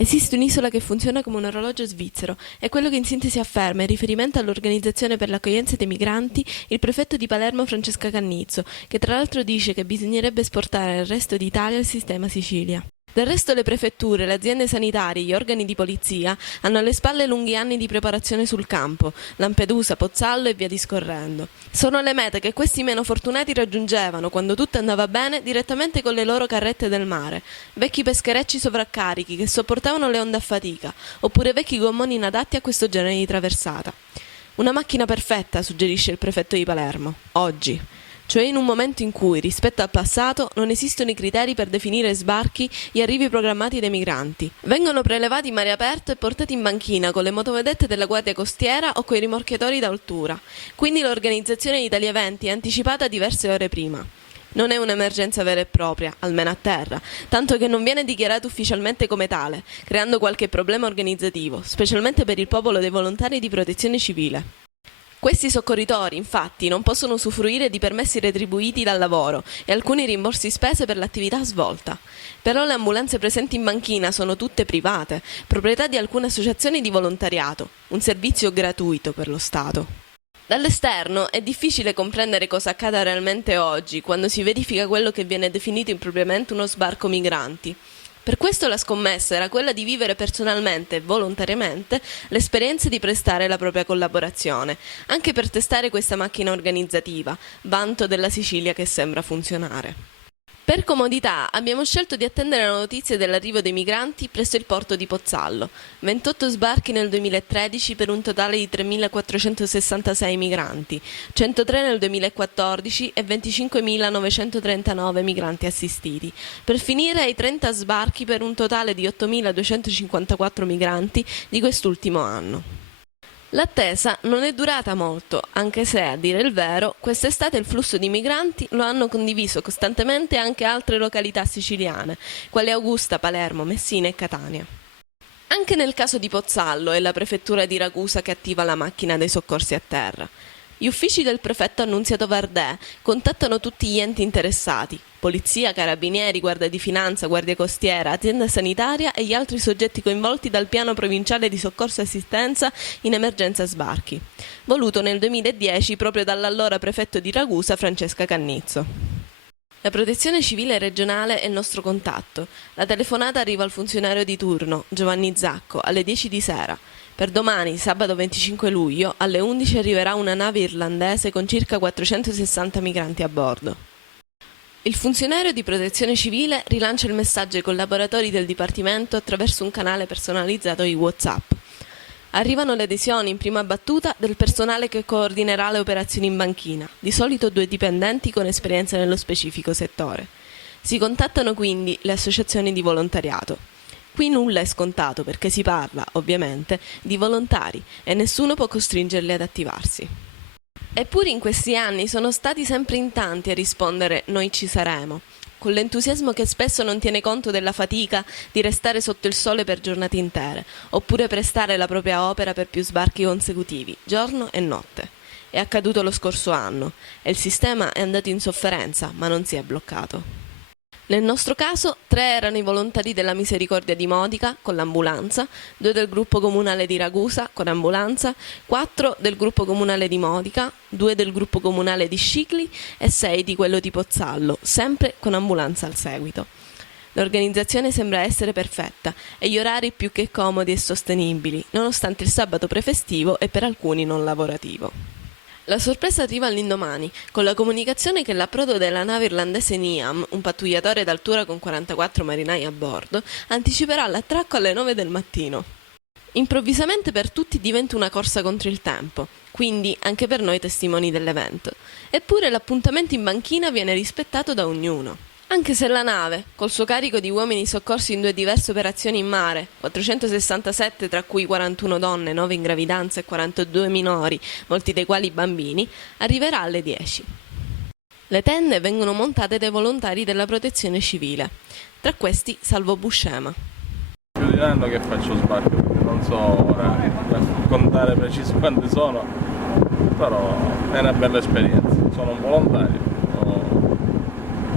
Esiste un'isola che funziona come un orologio svizzero, è quello che in sintesi afferma, in riferimento all'Organizzazione per l'accoglienza dei migranti, il prefetto di Palermo Francesca Cannizzo, che tra l'altro dice che bisognerebbe esportare al resto d'Italia il sistema Sicilia. Del resto le prefetture, le aziende sanitarie, gli organi di polizia hanno alle spalle lunghi anni di preparazione sul campo, Lampedusa, Pozzallo e via discorrendo. Sono le mete che questi meno fortunati raggiungevano, quando tutto andava bene, direttamente con le loro carrette del mare, vecchi pescherecci sovraccarichi che sopportavano le onde a fatica, oppure vecchi gommoni inadatti a questo genere di traversata. Una macchina perfetta, suggerisce il prefetto di Palermo, oggi. Cioè in un momento in cui, rispetto al passato, non esistono i criteri per definire sbarchi e arrivi programmati dei migranti. Vengono prelevati in mare aperto e portati in banchina con le motovedette della Guardia Costiera o coi rimorchiatori d'altura. Quindi l'organizzazione di tali eventi è anticipata diverse ore prima. Non è un'emergenza vera e propria, almeno a terra, tanto che non viene dichiarato ufficialmente come tale, creando qualche problema organizzativo, specialmente per il popolo dei volontari di protezione civile. Questi soccorritori, infatti, non possono usufruire di permessi retribuiti dal lavoro e alcuni rimborsi spese per l'attività svolta. Però le ambulanze presenti in banchina sono tutte private, proprietà di alcune associazioni di volontariato, un servizio gratuito per lo Stato. Dall'esterno è difficile comprendere cosa accada realmente oggi, quando si verifica quello che viene definito impropriamente uno sbarco migranti. Per questo la scommessa era quella di vivere personalmente e volontariamente l'esperienza di prestare la propria collaborazione, anche per testare questa macchina organizzativa, vanto della Sicilia che sembra funzionare. Per comodità abbiamo scelto di attendere la notizia dell'arrivo dei migranti presso il porto di Pozzallo, 28 sbarchi nel 2013 per un totale di 3.466 migranti, 103 nel 2014 e 25.939 migranti assistiti, per finire ai 30 sbarchi per un totale di 8.254 migranti di quest'ultimo anno. L'attesa non è durata molto, anche se, a dire il vero, quest'estate il flusso di migranti lo hanno condiviso costantemente anche altre località siciliane, quali Augusta, Palermo, Messina e Catania. Anche nel caso di Pozzallo è la prefettura di Ragusa che attiva la macchina dei soccorsi a terra. Gli uffici del prefetto Annunziato Vardè contattano tutti gli enti interessati, polizia, carabinieri, guardia di finanza, guardia costiera, azienda sanitaria e gli altri soggetti coinvolti dal piano provinciale di soccorso e assistenza in emergenza sbarchi, voluto nel 2010 proprio dall'allora prefetto di Ragusa Francesca Cannizzo. La protezione civile regionale è il nostro contatto. La telefonata arriva al funzionario di turno, Giovanni Zacco, alle 10 di sera. Per domani, sabato 25 luglio, alle 11 arriverà una nave irlandese con circa 460 migranti a bordo. Il funzionario di protezione civile rilancia il messaggio ai collaboratori del Dipartimento attraverso un canale personalizzato di WhatsApp. Arrivano le adesioni in prima battuta del personale che coordinerà le operazioni in banchina, di solito 2 dipendenti con esperienza nello specifico settore. Si contattano quindi le associazioni di volontariato. Qui nulla è scontato perché si parla, ovviamente, di volontari e nessuno può costringerli ad attivarsi. Eppure in questi anni sono stati sempre in tanti a rispondere «noi ci saremo», con l'entusiasmo che spesso non tiene conto della fatica di restare sotto il sole per giornate intere, oppure prestare la propria opera per più sbarchi consecutivi, giorno e notte. È accaduto lo scorso anno e il sistema è andato in sofferenza, ma non si è bloccato. Nel nostro caso 3 erano i volontari della Misericordia di Modica con l'ambulanza, 2 del gruppo comunale di Ragusa con ambulanza, 4 del gruppo comunale di Modica, 2 del gruppo comunale di Scicli e 6 di quello di Pozzallo, sempre con ambulanza al seguito. L'organizzazione sembra essere perfetta e gli orari più che comodi e sostenibili, nonostante il sabato prefestivo e per alcuni non lavorativo. La sorpresa arriva all'indomani, con la comunicazione che l'approdo della nave irlandese Niam, un pattugliatore d'altura con 44 marinai a bordo, anticiperà l'attracco alle 9 del mattino. Improvvisamente per tutti diventa una corsa contro il tempo, quindi anche per noi testimoni dell'evento. Eppure l'appuntamento in banchina viene rispettato da ognuno. Anche se la nave, col suo carico di uomini soccorsi in 2 diverse operazioni in mare, 467 tra cui 41 donne, 9 in gravidanza e 42 minori, molti dei quali bambini, arriverà alle 10. Le tende vengono montate dai volontari della protezione civile, tra questi Salvo Buscema. Più di un anno che faccio sbarco, non so ora contare preciso quanti sono, però è una bella esperienza, sono un volontario.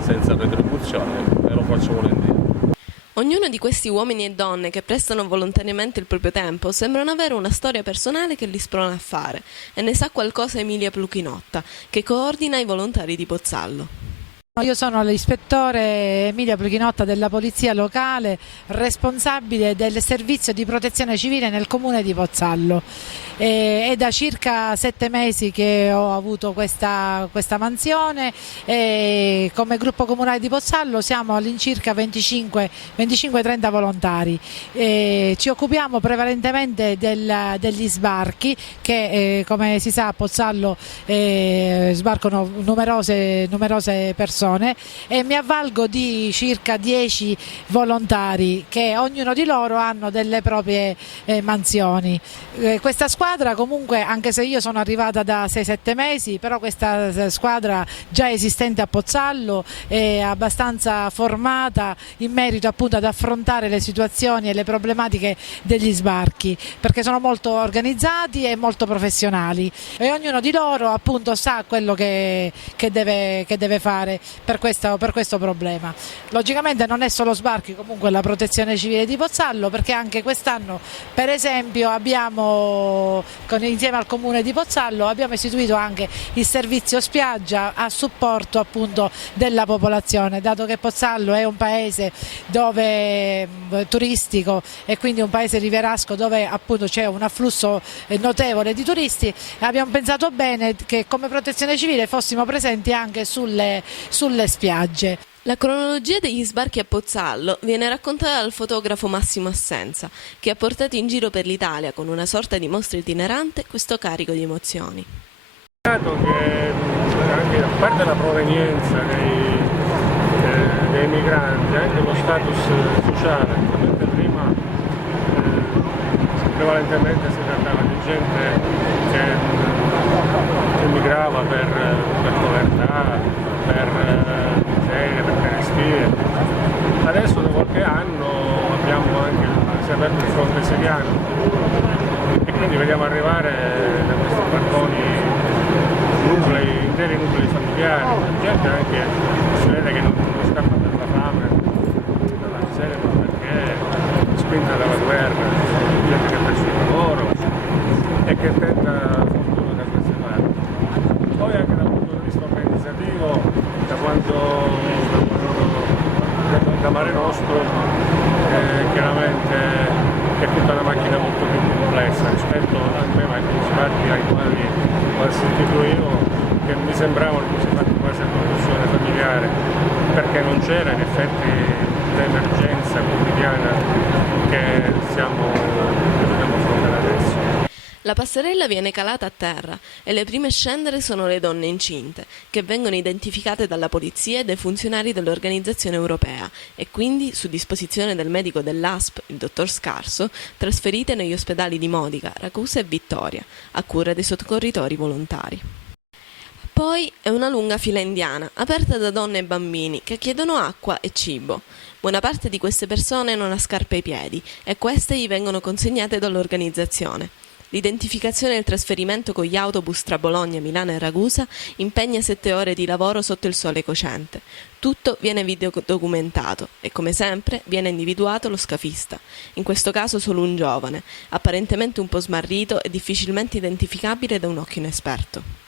Senza retribuzione e lo faccio volentieri. Ognuno di questi uomini e donne che prestano volontariamente il proprio tempo sembrano avere una storia personale che li sprona a fare, e ne sa qualcosa Emilia Pluchinotta, che coordina i volontari di Pozzallo. Io sono l'ispettore Emilia Pluchinotta della Polizia Locale, responsabile del servizio di protezione civile nel comune di Pozzallo. È da circa 7 mesi che ho avuto questa mansione e come gruppo comunale di Pozzallo siamo all'incirca 25-30 volontari. Ci occupiamo prevalentemente degli sbarchi che come si sa a Pozzallo sbarcano numerose persone e mi avvalgo di circa 10 volontari che ognuno di loro hanno delle proprie mansioni. Questa squadra comunque, anche se io sono arrivata da 6-7 mesi, però questa squadra già esistente a Pozzallo è abbastanza formata in merito appunto ad affrontare le situazioni e le problematiche degli sbarchi, perché sono molto organizzati e molto professionali e ognuno di loro appunto sa quello che deve fare per questo problema. Logicamente non è solo sbarchi, comunque la protezione civile di Pozzallo, perché anche quest'anno per esempio insieme al comune di Pozzallo abbiamo istituito anche il servizio spiaggia a supporto appunto della popolazione, dato che Pozzallo è un paese turistico e quindi un paese rivierasco dove appunto c'è un afflusso notevole di turisti. Abbiamo pensato bene che come protezione civile fossimo presenti anche sulle spiagge. La cronologia degli sbarchi a Pozzallo viene raccontata dal fotografo Massimo Assenza, che ha portato in giro per l'Italia con una sorta di mostra itinerante questo carico di emozioni. Dato che anche a parte la provenienza dei migranti, anche lo status sociale, come detto prima, prevalentemente si trattava di gente che migrava per povertà, per miseria, per carestie. Adesso da qualche anno si è aperto il fronte siriano e quindi vediamo arrivare da questi barconi interi nuclei familiari, gente anche si vede che non scappa per la fame, dalla miseria, ma perché spinta dalla guerra, gente che ha perso il lavoro e che tenta fortuna da queste parti. Poi anche dal punto di vista organizzativo, da Mare Nostrum, chiaramente è tutta una macchina molto più complessa rispetto a me, ma ai sbarchi ai quali ho assistito io, che mi sembravano così fatti quasi a conduzione familiare, perché non c'era in effetti l'emergenza quotidiana che dobbiamo affrontare adesso. La passerella viene calata a terra e le prime a scendere sono le donne incinte, che vengono identificate dalla polizia e dai funzionari dell'organizzazione europea e quindi, su disposizione del medico dell'ASP, il dottor Scarso, trasferite negli ospedali di Modica, Ragusa e Vittoria, a cura dei soccorritori volontari. Poi è una lunga fila indiana, aperta da donne e bambini che chiedono acqua e cibo. Buona parte di queste persone non ha scarpe ai piedi e queste gli vengono consegnate dall'organizzazione. L'identificazione e il trasferimento con gli autobus tra Bologna, Milano e Ragusa impegna 7 ore di lavoro sotto il sole cocente. Tutto viene videodocumentato e, come sempre, viene individuato lo scafista, in questo caso solo un giovane, apparentemente un po' smarrito e difficilmente identificabile da un occhio inesperto.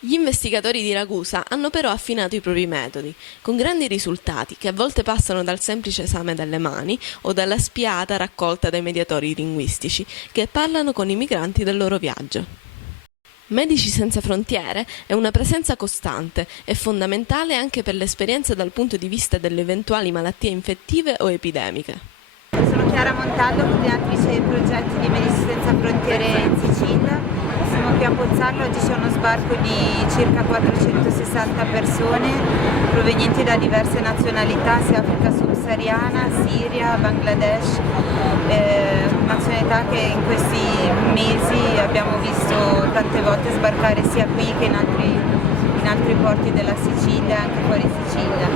Gli investigatori di Ragusa hanno però affinato i propri metodi, con grandi risultati che a volte passano dal semplice esame delle mani o dalla spiata raccolta dai mediatori linguistici che parlano con i migranti del loro viaggio. Medici Senza Frontiere è una presenza costante e fondamentale anche per l'esperienza dal punto di vista delle eventuali malattie infettive o epidemiche. Sono Chiara Montallo, coordinatrice dei progetti di Medici Senza Frontiere in Sicilia. Siamo qui a Pozzallo, oggi c'è uno sbarco di circa 460 persone provenienti da diverse nazionalità, sia Africa subsahariana, Siria, Bangladesh, nazionalità che in questi mesi abbiamo visto tante volte sbarcare sia qui che in altri porti della Sicilia, anche fuori Sicilia.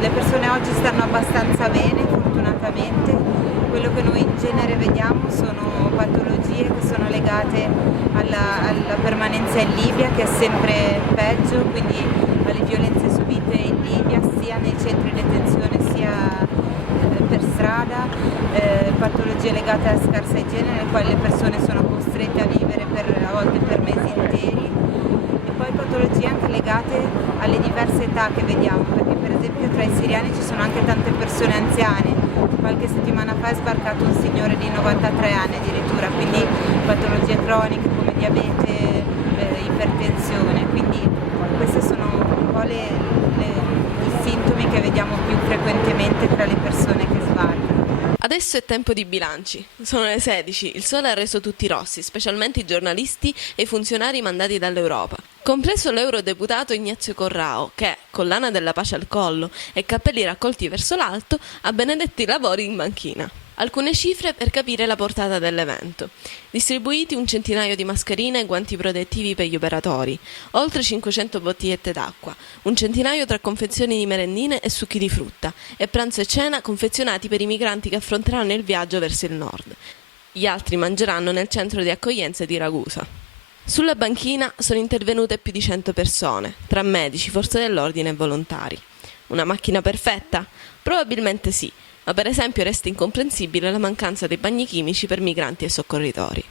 Le persone oggi stanno abbastanza bene, fortunatamente. Quello che noi in genere vediamo sono patologie che sono legate alla permanenza in Libia, che è sempre peggio, quindi alle violenze subite in Libia, sia nei centri di detenzione sia strada, patologie legate alla scarsa igiene nelle quali le persone sono costrette a vivere a volte per mesi interi, e poi patologie anche legate alle diverse età che vediamo, perché per esempio tra i siriani ci sono anche tante persone anziane. Qualche settimana fa è sbarcato un signore di 93 anni addirittura, quindi patologie croniche come diabete, ipertensione, quindi questi sono un po' i sintomi che vediamo più frequentemente tra le persone che sbarcano. Adesso è tempo di bilanci. Sono le 16, il sole ha reso tutti rossi, specialmente i giornalisti e i funzionari mandati dall'Europa. Compreso l'eurodeputato Ignazio Corrao, che, collana della pace al collo e cappelli raccolti verso l'alto, ha benedetto i lavori in banchina. Alcune cifre per capire la portata dell'evento. Distribuiti 100 di mascherine e guanti protettivi per gli operatori, oltre 500 bottigliette d'acqua, 100 tra confezioni di merendine e succhi di frutta, e pranzo e cena confezionati per i migranti che affronteranno il viaggio verso il nord. Gli altri mangeranno nel centro di accoglienza di Ragusa. Sulla banchina sono intervenute più di 100 persone, tra medici, forze dell'ordine e volontari. Una macchina perfetta? Probabilmente sì. Ma per esempio resta incomprensibile la mancanza dei bagni chimici per migranti e soccorritori.